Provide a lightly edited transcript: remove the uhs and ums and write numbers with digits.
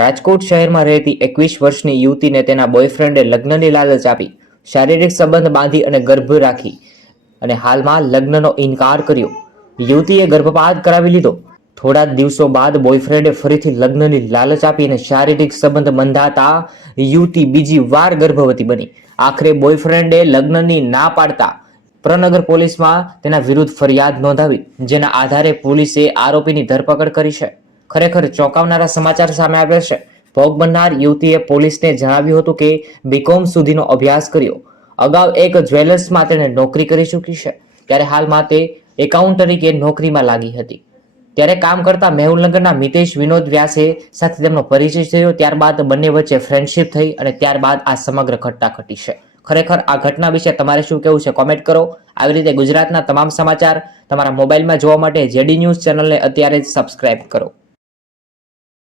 રાજકોટ શહેરમાં રહેતી 21 વર્ષની યુવતીને તેના બોયફ્રેન્ડે લગ્નની લાલચ આપી શારીરિક સંબંધ બાંધી અને ગર્ભ રાખી અને હાલમાં લગ્નનો ઇનકાર કર્યો. યુવતીએ ગર્ભપાત કરાવી લીધો. થોડા દિવસો બાદ બોયફ્રેન્ડે ફરીથી લગ્નની લાલચ આપી અને શારીરિક સંબંધ બંધાતા યુવતી બીજી વાર ગર્ભવતી બની. આખરે બોયફ્રેન્ડે લગ્નની ના પાડતા પ્રનગર પોલીસમાં તેના વિરુદ્ધ ફરિયાદ નોંધાવી, જેના આધારે પોલીસે આરોપીની ધરપકડ કરી છે. ખરેખર ચોંકાવનારા સમાચાર સામે આવ્યા છે. ભોગ બનનાર યુવતીએ પોલીસને જણાવ્યું હતું કે બીકોમ સુધીનો અભ્યાસ કર્યો. અગાઉ એક જ્વેલર્સમાં તેણે નોકરી કરી ચૂકી છે. ત્યારે હાલમાં તે એકાઉન્ટ તરીકે નોકરીમાં લાગી હતી. ત્યારે કામ કરતા મેહુલનગરના મિતેશ વિનોદ વ્યાસે સાથે તેમનો પરિચય થયો. ત્યારબાદ બંને વચ્ચે ફ્રેન્ડશિપ થઈ અને ત્યારબાદ આ સમગ્ર ઘટના ઘટી છે. ખરેખર આ ઘટના વિશે તમારે શું કહેવું છે? કોમેન્ટ કરો. આવી રીતે ગુજરાતના તમામ સમાચાર તમારા મોબાઈલમાં જોવા માટે જેડી ન્યૂઝ ચેનલને અત્યારે જ સબસ્ક્રાઇબ કરો.